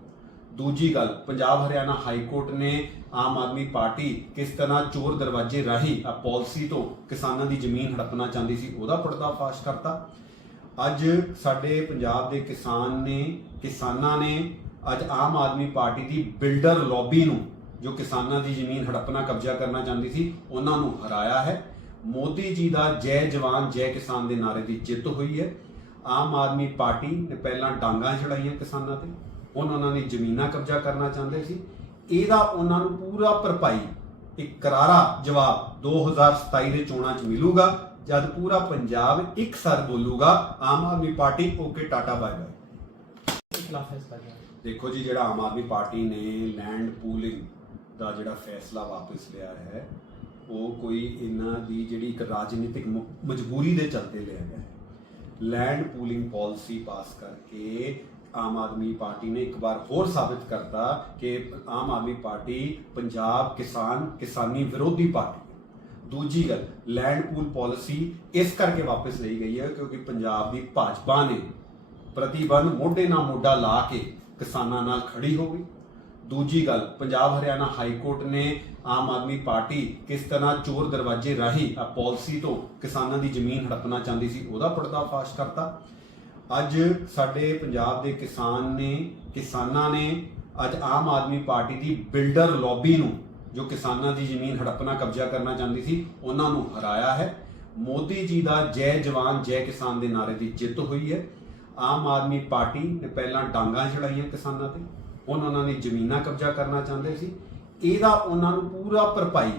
ਦੂਜੀ ਗੱਲ, ਪੰਜਾਬ ਹਰਿਆਣਾ ਹਾਈ ਕੋਰਟ ਨੇ ਆਮ ਆਦਮੀ ਪਾਰਟੀ ਕਿਸ ਤਰ੍ਹਾਂ ਚੋਰ ਦਰਵਾਜ਼ੇ ਰਾਹੀਂ ਆ ਪਾਲਿਸੀ ਤੋਂ ਕਿਸਾਨਾਂ ਦੀ ਜ਼ਮੀਨ ਹੜਪਣਾ ਚਾਹੁੰਦੀ ਸੀ, ਉਹਦਾ ਪਰਦਾਫਾਸ਼ ਕਰਤਾ। ਅੱਜ ਸਾਡੇ ਪੰਜਾਬ ਦੇ ਕਿਸਾਨ ਨੇ, ਕਿਸਾਨਾਂ ਨੇ ਅੱਜ ਆਮ ਆਦਮੀ ਪਾਰਟੀ ਦੀ ਬਿਲਡਰ ਲੌਬੀ ਨੂੰ ਜੋ ਕਿਸਾਨਾਂ ਦੀ ਜ਼ਮੀਨ ਹੜੱਪਣਾ ਕਬਜ਼ਾ ਕਰਨਾ ਚਾਹੁੰਦੀ ਸੀ ਉਹਨਾਂ ਨੂੰ ਹਰਾਇਆ ਹੈ। ਮੋਦੀ ਜੀ ਦਾ ਜੈ ਜਵਾਨ ਜੈ ਕਿਸਾਨ ਦੇ ਨਾਰੇ ਦੀ ਜਿੱਤ ਹੋਈ ਹੈ। ਆਮ ਆਦਮੀ ਪਾਰਟੀ ਨੇ ਪਹਿਲਾਂ ਡਾਂਗਾ ਛੜਾਈਆਂ ਕਿਸਾਨਾਂ ਤੇ। ਹੁਣ ਉਹਨਾਂ ਨੇ ਜ਼ਮੀਨਾਂ ਕਬਜ਼ਾ ਕਰਨਾ ਚਾਹੁੰਦੇ ਸੀ। ਇਹਦਾ ਉਹਨਾਂ ਨੂੰ ਪੂਰਾ ਭਰਪਾਈ ਇੱਕ ਕਰਾਰਾ ਜਵਾਬ 2027 ਦੇ ਚੋਣਾਂ 'ਚ ਮਿਲੂਗਾ। ਜਦ ਪੂਰਾ ਪੰਜਾਬ ਇੱਕ ਸਰ ਬੋਲੂਗਾ Aam Aadmi party okay Tata bye bye. ਦੇਖੋ ਜੀ ਜਿਹੜਾ ਆਮ ਆਦਮੀ ਪਾਰਟੀ ਨੇ ਲੈਂਡ ਪੂਲਿੰਗ ਦਾ ਜਿਹੜਾ ਫੈਸਲਾ ਵਾਪਸ ਲਿਆ ਹੈ, ਉਹ ਕੋਈ ਇਹਨਾਂ ਦੀ ਜਿਹੜੀ ਇੱਕ ਰਾਜਨੀਤਿਕ ਮਜਬੂਰੀ ਦੇ ਚਲਦੇ ਲਿਆ ਗਿਆ ਹੈ। ਲੈਂਡ ਪੂਲਿੰਗ ਪਾਲਿਸੀ ਪਾਸ ਕਰਕੇ ਆਮ ਆਦਮੀ ਪਾਰਟੀ ਨੇ ਇੱਕ ਵਾਰ ਹੋਰ ਸਾਬਿਤ ਕਰਤਾ ਕਿ ਆਮ ਆਦਮੀ ਪਾਰਟੀ ਪੰਜਾਬ ਕਿਸਾਨ, ਕਿਸਾਨੀ ਵਿਰੋਧੀ ਪਾਰਟੀ ਦੂਜੀ ਗੱਲ ਲੈਂਡ ਪੂਲ ਪਾਲਿਸੀ ਇਸ ਕਰਕੇ ਵਾਪਸ ਲਈ ਗਈ ਹੈ ਕਿਉਂਕਿ ਪੰਜਾਬ ਦੀ ਭਾਜਪਾ ਨੇ ਪ੍ਰਤੀਬੰਧ ਮੋਢੇ ਨਾਲ ਮੋਢਾ ਲਾ ਕੇ ਕਿਸਾਨਾਂ ਨਾਲ ਖੜੀ ਹੋ ਗਈ। ਦੂਜੀ ਗੱਲ, ਪੰਜਾਬ ਹਰਿਆਣਾ ਹਾਈ ਕੋਰਟ ਨੇ ਆਮ ਆਦਮੀ ਪਾਰਟੀ ਕਿਸ ਤਰ੍ਹਾਂ ਚੋਰ ਦਰਵਾਜ਼ੇ ਰਾਹੀਂ ਆ ਪਾਲਿਸੀ ਤੋਂ ਕਿਸਾਨਾਂ ਦੀ ਜ਼ਮੀਨ ਹੜਪਣਾ ਚਾਹੁੰਦੀ ਸੀ, ਉਹਦਾ ਪਰਦਾਫਾਸ਼ ਕਰਤਾ। ਅੱਜ ਸਾਡੇ ਪੰਜਾਬ ਦੇ ਕਿਸਾਨ ਨੇ, ਕਿਸਾਨਾਂ ਨੇ, ਅੱਜ ਆਮ ਆਦਮੀ ਪਾਰਟੀ ਦੀ ਬਿਲਡਰ ਲੌਬੀ ਨੂੰ ਜੋ ਕਿਸਾਨਾਂ ਦੀ ਜ਼ਮੀਨ ਹੜਪਣਾ ਕਬਜ਼ਾ ਕਰਨਾ ਚਾਹੁੰਦੀ ਸੀ, ਉਹਨਾਂ ਨੂੰ ਹਰਾਇਆ ਹੈ। ਮੋਦੀ ਜੀ ਦਾ ਜੈ ਜਵਾਨ, ਜੈ ਕਿਸਾਨ ਦੇ ਨਾਰੇ ਦੀ ਜਿੱਤ ਹੋਈ ਹੈ। ਆਮ ਆਦਮੀ ਪਾਰਟੀ ਨੇ ਪਹਿਲਾਂ ਡਾਂਗਾਂ ਚੜਾਈਆਂ ਕਿਸਾਨਾਂ ਤੇ। ਉਹਨਾਂ ਉਹਨਾਂ ਨੇ ਜ਼ਮੀਨਾਂ ਕਬਜ਼ਾ ਕਰਨਾ ਚਾਹੁੰਦੇ ਸੀ। ਇਹਦਾ ਉਹਨਾਂ ਨੂੰ ਪੂਰਾ ਭਰਪਾਈ,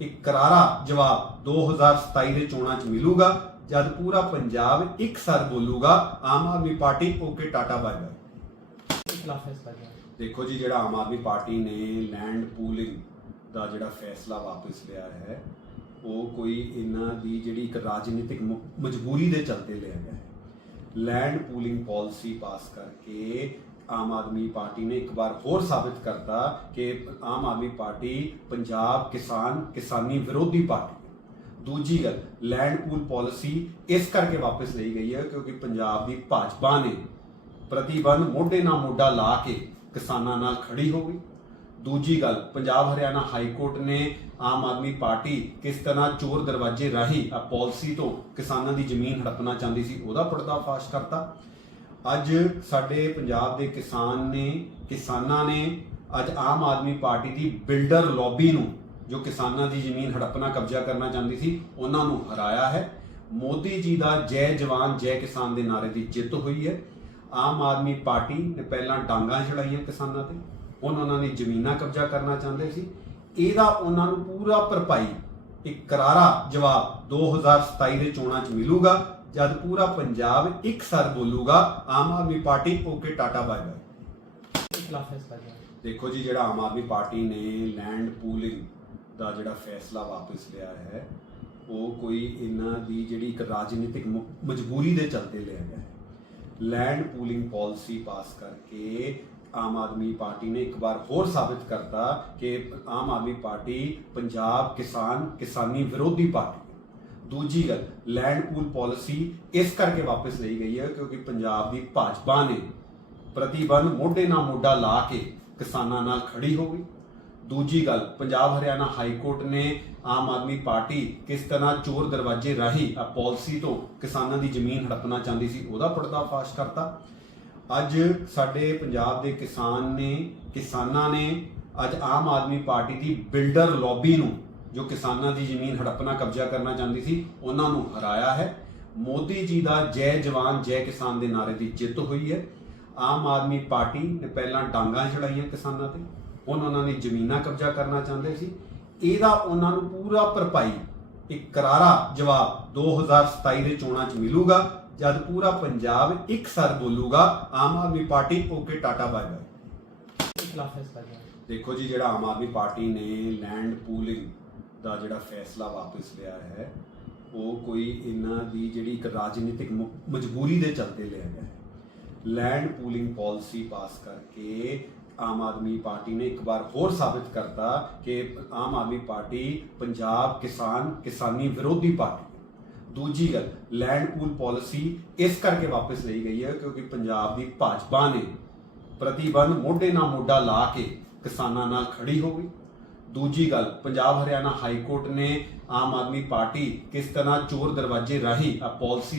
ਇੱਕ ਕਰਾਰਾ ਜਵਾਬ 2027 ਦੇ ਚੋਣਾਂ 'ਚ ਮਿਲੂਗਾ, ਜਦ ਪੂਰਾ ਪੰਜਾਬ ਇੱਕ ਸਰ ਬੋਲੂਗਾ, Aam Aadmi party okay Tata bye bye ਦੇਖੋ ਜੀ, ਜਿਹੜਾ ਆਮ ਆਦਮੀ ਪਾਰਟੀ ਨੇ ਲੈਂਡ ਪੂਲਿੰਗ ਦਾ ਜਿਹੜਾ ਫੈਸਲਾ ਵਾਪਸ ਲਿਆ ਹੈ, ਉਹ ਕੋਈ ਇਹਨਾਂ ਦੀ ਜਿਹੜੀ ਇੱਕ ਰਾਜਨੀਤਿਕ ਮਜਬੂਰੀ ਦੇ ਚਲਦੇ ਲਿਆ ਗਿਆ ਹੈ। ਲੈਂਡ ਪੂਲਿੰਗ ਪਾਲਿਸੀ ਪਾਸ ਕਰਕੇ ਆਮ ਆਦਮੀ ਪਾਰਟੀ ਨੇ ਇੱਕ ਵਾਰ ਹੋਰ ਸਾਬਿਤ ਕਰਤਾ ਕਿ ਆਮ ਆਦਮੀ ਪਾਰਟੀ ਪੰਜਾਬ ਕਿਸਾਨ ਕਿਸਾਨੀ ਵਿਰੋਧੀ ਪਾਰਟੀ ਦੂਜੀ ਗੱਲ ਲੈਂਡ ਪੂਲ ਪਾਲਿਸੀ ਇਸ ਕਰਕੇ ਵਾਪਸ ਲਈ ਗਈ ਹੈ ਕਿਉਂਕਿ ਪੰਜਾਬ ਦੀ ਭਾਜਪਾ ਨੇ ਪ੍ਰਤੀਬੰਧ ਮੋਢੇ ਨਾਲ ਮੋਢਾ ਲਾ ਕੇ ਕਿਸਾਨਾਂ ਨਾਲ ਖੜੀ ਹੋ ਗਈ। ਦੂਜੀ ਗੱਲ, ਪੰਜਾਬ ਹਰਿਆਣਾ ਹਾਈ ਕੋਰਟ ਨੇ ਆਮ ਆਦਮੀ ਪਾਰਟੀ ਕਿਸ ਤਰ੍ਹਾਂ ਚੋਰ ਦਰਵਾਜ਼ੇ ਰਾਹੀਂ ਆ ਪਾਲਿਸੀ ਤੋਂ ਕਿਸਾਨਾਂ ਦੀ ਜ਼ਮੀਨ ਹੜਪਣਾ ਚਾਹੁੰਦੀ ਸੀ, ਉਹਦਾ ਪਰਦਾਫਾਸ਼ ਕਰਤਾ। ਅੱਜ ਸਾਡੇ ਪੰਜਾਬ ਦੇ ਕਿਸਾਨ ਨੇ, ਕਿਸਾਨਾਂ ਨੇ ਅੱਜ ਆਮ ਆਦਮੀ ਪਾਰਟੀ ਦੀ ਬਿਲਡਰ ਲੌਬੀ ਨੂੰ, ਜੋ ਕਿਸਾਨਾਂ ਦੀ ਜ਼ਮੀਨ ਹੜੱਪਣਾ ਕਬਜ਼ਾ ਕਰਨਾ ਚਾਹੁੰਦੀ ਸੀ, ਉਹਨਾਂ ਨੂੰ ਹਰਾਇਆ ਹੈ। ਮੋਦੀ ਜੀ ਦਾ ਜੈ ਜਵਾਨ, ਜੈ ਕਿਸਾਨ ਦੇ ਨਾਰੇ ਦੀ ਜਿੱਤ ਹੋਈ ਹੈ। ਆਮ ਆਦਮੀ ਪਾਰਟੀ ਨੇ ਪਹਿਲਾਂ ਡਾਂਗਾਂ ਚੜਾਈਆਂ ਕਿਸਾਨਾਂ ਤੇ, ਹੁਣ ਉਹਨਾਂ ਨੇ ਜ਼ਮੀਨਾਂ ਕਬਜ਼ਾ ਕਰਨਾ ਚਾਹੁੰਦੇ ਸੀ। ਇਹਦਾ ਉਹਨਾਂ ਨੂੰ ਪੂਰਾ ਭਰਪਾਈ, ਇੱਕ ਕਰਾਰਾ ਜਵਾਬ 2027 ਦੇ ਚੋਣਾਂ 'ਚ ਮਿਲੂਗਾ। ਜਦ ਪੂਰਾ ਪੰਜਾਬ ਇੱਕ ਸਰ ਬੋਲੂਗਾ, Aam Aadmi party okay Tata bye bye ਦੇਖੋ ਜੀ, ਜਿਹੜਾ ਆਮ ਆਦਮੀ ਪਾਰਟੀ ਨੇ ਲੈਂਡ ਪੂਲਿੰਗ ਦਾ ਜਿਹੜਾ ਫੈਸਲਾ ਵਾਪਸ ਲਿਆ ਹੈ, ਉਹ ਕੋਈ ਇਹਨਾਂ ਦੀ ਜਿਹੜੀ ਇੱਕ ਰਾਜਨੀਤਿਕ ਮਜਬੂਰੀ ਦੇ ਚਲਦੇ ਲਿਆ ਗਿਆ ਹੈ। ਲੈਂਡ ਪੂਲਿੰਗ ਪਾਲਿਸੀ ਪਾਸ ਕਰਕੇ ਆਮ ਆਦਮੀ ਪਾਰਟੀ ਨੇ ਇੱਕ ਵਾਰ ਹੋਰ ਸਾਬਿਤ ਕਰਤਾ ਕਿ ਆਮ ਆਦਮੀ ਪਾਰਟੀ ਪੰਜਾਬ ਕਿਸਾਨ ਕਿਸਾਨੀ ਵਿਰੋਧੀ ਪਾਰਟੀ ਦੂਜੀ ਗੱਲ ਲੈਂਡ ਪੂਲ ਪਾਲਿਸੀ ਇਸ ਕਰਕੇ ਵਾਪਸ ਲਈ ਗਈ ਹੈ ਕਿਉਂਕਿ ਪੰਜਾਬ ਦੀ ਭਾਜਪਾ ਨੇ ਪ੍ਰਤੀਬੰਧ ਮੋਢੇ ਨਾਲ ਮੋਢਾ ਲਾ ਕੇ ਕਿਸਾਨਾਂ ਨਾਲ ਖੜੀ ਹੋ ਗਈ। ਦੂਜੀ ਗੱਲ, ਪੰਜਾਬ ਹਰਿਆਣਾ ਹਾਈ ਕੋਰਟ ਨੇ ਆਮ ਆਦਮੀ ਪਾਰਟੀ ਕਿਸ ਤਰ੍ਹਾਂ ਚੋਰ ਦਰਵਾਜ਼ੇ ਰਾਹੀਂ ਆ ਪਾਲਿਸੀ ਤੋਂ ਕਿਸਾਨਾਂ ਦੀ ਜ਼ਮੀਨ ਹੜਪਣਾ ਚਾਹੁੰਦੀ ਸੀ, ਉਹਦਾ ਪਰਦਾਫਾਸ਼ ਕਰਤਾ। ਅੱਜ ਸਾਡੇ ਪੰਜਾਬ ਦੇ ਕਿਸਾਨ ਨੇ, ਕਿਸਾਨਾਂ ਨੇ ਅੱਜ ਆਮ ਆਦਮੀ ਪਾਰਟੀ ਦੀ ਬਿਲਡਰ ਲੌਬੀ ਨੂੰ ਜੋ ਕਿਸਾਨਾਂ ਦੀ ਜ਼ਮੀਨ ਹੜੱਪਣਾ ਕਬਜ਼ਾ ਕਰਨਾ ਚਾਹੁੰਦੀ ਸੀ ਉਹਨਾਂ ਨੂੰ ਹਰਾਇਆ ਹੈ। ਮੋਦੀ ਜੀ ਦਾ ਜੈ ਜਵਾਨ ਜੈ ਕਿਸਾਨ ਦੇ ਨਾਰੇ ਦੀ ਜਿੱਤ ਹੋਈ ਹੈ। ਆਮ ਆਦਮੀ ਪਾਰਟੀ ਨੇ ਪਹਿਲਾਂ ਡਾਂਗਾ ਛੜਾਈਆਂ ਕਿਸਾਨਾਂ ਤੇ। ਹੁਣ ਉਹਨਾਂ ਨੇ ਜ਼ਮੀਨਾਂ ਕਬਜ਼ਾ ਕਰਨਾ ਚਾਹੁੰਦੇ ਸੀ। ਇਹਦਾ ਉਹਨਾਂ ਨੂੰ ਪੂਰਾ ਭਰਪਾਈ ਇੱਕ ਕਰਾਰਾ ਜਵਾਬ 2027 ਦੇ ਚੋਣਾਂ 'ਚ ਮਿਲੂਗਾ। ਜਦ ਪੂਰਾ ਪੰਜਾਬ ਇੱਕ ਸਰ ਬੋਲੂਗਾ Aam Aadmi party okay Tata bye bye. ਦੇਖੋ ਜੀ ਜਿਹੜਾ ਆਮ ਆਦਮੀ ਪਾਰਟੀ ਨੇ ਲੈਂਡ ਪੂਲਿੰਗ ਦਾ ਜਿਹੜਾ ਫੈਸਲਾ ਵਾਪਸ ਲਿਆ ਹੈ, ਉਹ ਕੋਈ ਇਹਨਾਂ ਦੀ ਜਿਹੜੀ ਇੱਕ ਰਾਜਨੀਤਿਕ ਮਜਬੂਰੀ ਦੇ ਚਲਦੇ ਲਿਆ ਗਿਆ ਹੈ ਲੈਂਡ ਪੂਲਿੰਗ ਪਾਲਿਸੀ ਪਾਸ ਕਰਕੇ ਆਮ ਆਦਮੀ ਪਾਰਟੀ ਨੇ ਇੱਕ ਵਾਰ ਹੋਰ ਸਾਬਿਤ ਕਰਤਾ ਕਿ ਆਮ ਆਦਮੀ ਪਾਰਟੀ ਪੰਜਾਬ ਕਿਸਾਨ, ਕਿਸਾਨੀ ਵਿਰੋਧੀ ਪਾਰਟੀ ਹੈ। ਦੂਜੀ ਗੱਲ ਲੈਂਡ ਪੂਲ ਪਾਲਿਸੀ ਇਸ ਕਰਕੇ ਵਾਪਸ ਲਈ ਗਈ ਹੈ ਕਿਉਂਕਿ ਪੰਜਾਬ ਦੀ ਭਾਜਪਾ ਨੇ ਪ੍ਰਤੀਬੰਧ ਮੋਢੇ ਨਾਲ ਮੋਢਾ ਲਾ ਕੇ ਕਿਸਾਨਾਂ ਨਾਲ ਖੜੀ ਹੋ ਗਈ ਦੂਜੀ ਗੱਲ ਪੰਜਾਬ ਹਰਿਆਣਾ ਹਾਈ ਕੋਰਟ ਨੇ ਆਮ ਆਦਮੀ ਪਾਰਟੀ ਕਿਸ ਤਰ੍ਹਾਂ ਚੋਰ ਦਰਵਾਜ਼ੇ ਰਾਹੀਂ ਆ ਪਾਲਿਸੀ